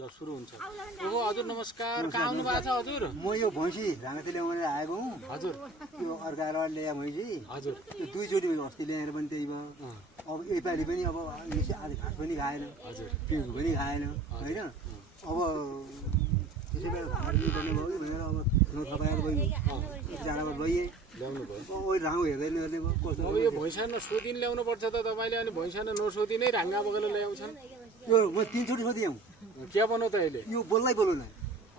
ल सुरु हुन्छ। ओहो हजुर नमस्कार, कहाँ आउनु भएको छ हजुर? म यो भैँसी राँगाती ल्याउन आएको हुँ। हजुर यो अर्काएर ल्याए भैँसी हजुर यो दुईचोटि अस्ति ल्याएर पनि त्यही भयो। अब यसपालि पनि अब यसै आधी घाँस पनि खाएन, हजुर पिउँको पनि खाएन होइन। अब त्यसै बेला भाडा दिनुपर्ने भयो कि भनेर अब नथपाएर गयो जाँडाबाट लैएँ। ल्याउनु भयो। अब ओइ राउँ हेर्दै नहेर्ने भयो कस्तो। अब यो भैँसानो सोधिन ल्याउनु पर्छ त तपाईँले, अनि भैँसानो नसोधिनै राङ्गा बोकेर ल्याउँछन्। यो म तिनचोटि सोधेँ हौ। के बनाउ त अहिले? यो बोल्दै बोल्नु न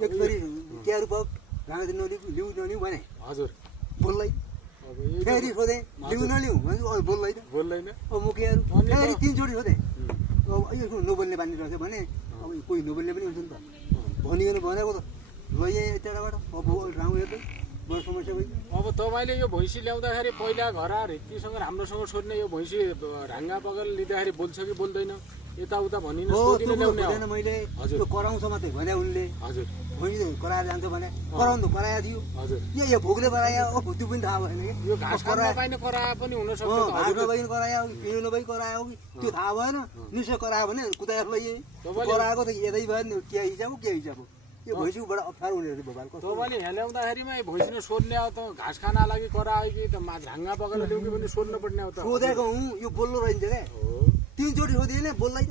एकचोटि क्यारु पक राँगाती नलिउ लिउ नलिउ भने हजुर बोल्दै अब यही फेरि सोधेँ लिउ नलिउ भने बोल्दैन। बोल्दैन। अब म क्यारु फेरि तिनचोटि सोधेँ। अब यो नबोल्ने बानी राख्यो भने अब कोही नबोल्ने पनि हुन्छ नि त। भनिकन भनेको त लैएँ यताबाट अब राउँ हेर्दै मलाई समस्या भयो। अब तपाईँले यो भैँसी ल्याउँदाखेरि पहिला घर हित्तीसँग राम्रोसँग सोध्ने, यो भैँसी राङ्गा बोकेर लिँदाखेरि बोल्छ कि बोल्दैन यताउता भनिन सोधिन ल्याउने हो। मैले हजुर। त्यो कराउँछ मात्रै भने उनले हजुर भैँसी कराएर जान्छ भने कराउनु कराएर दियो। हजुर यो भोगले करायो त्यो पनि थाहा भएन कि यो घाँस खान नपाइने कराए पनि हुनसक्छ त घाँस हजुर। नभइ करायो कि पिँढो नभइ करायो कि त्यो थाहा भएन। निश्चय करायो भने कुदाएर लैएँ। कराएको त यतै भयो नि के हिसाब के हिसाब हो। यो भैँसीको बडा अप्ठ्यारो हुने रहेछ भोपाल कस्तो। तपाईँले यहाँ ल्याउँदाखेरिमा यो भैँसी सोध्ने हो त घाँस खान लागि करायो कि त झाङ्गा बगेर ल्याउ कि पनि सोध्नु पर्ने हो त। सोधेको हुँ यो बोल्नु रहन्छ क्या। तिनचोटि सोधेँ नै बोल्दैन।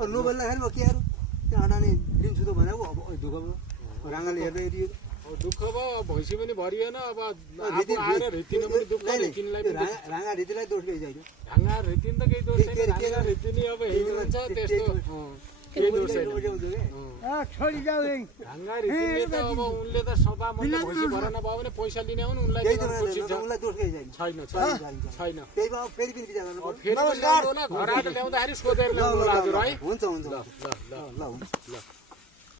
नबोल्दाखेरि म के अरू त्यहाँ अडाने लिन्छु त भनेको अब दुःख भयो राँगाले हेर्दै हेरियो। अब दुःख भयो, भैँसी पनि भरिएन। अब आफू आएर रित्तिनु पनि दुःख, रित्तिनलाई पनि दुःख। राँगा रीतिलाई दोष गइसक्यो। ढाङ्गा रित्तिन त केही दोष छैन, ढाङ्गा रित्तिनी अब हेर्नुहुन्छ त्यस्तो केही दोष छैन। ढाङ्गा रित्तिने त अब उनले त सभा मैले भैँसी भरेन भयो भने पैसा लिने हो नि उनलाई उनलाई दोष गइसक्यो। छैन छैन। त्यही भयो फेरि पनि विचार गर्नु अब फेरि पनि ल्याउँदो होला, घर आएर ल्याउँदाखेरि सोधेर ल्याउनु होला हजुर है। हुन्छ हुन्छ ल ल ल ल हुन्छ। ल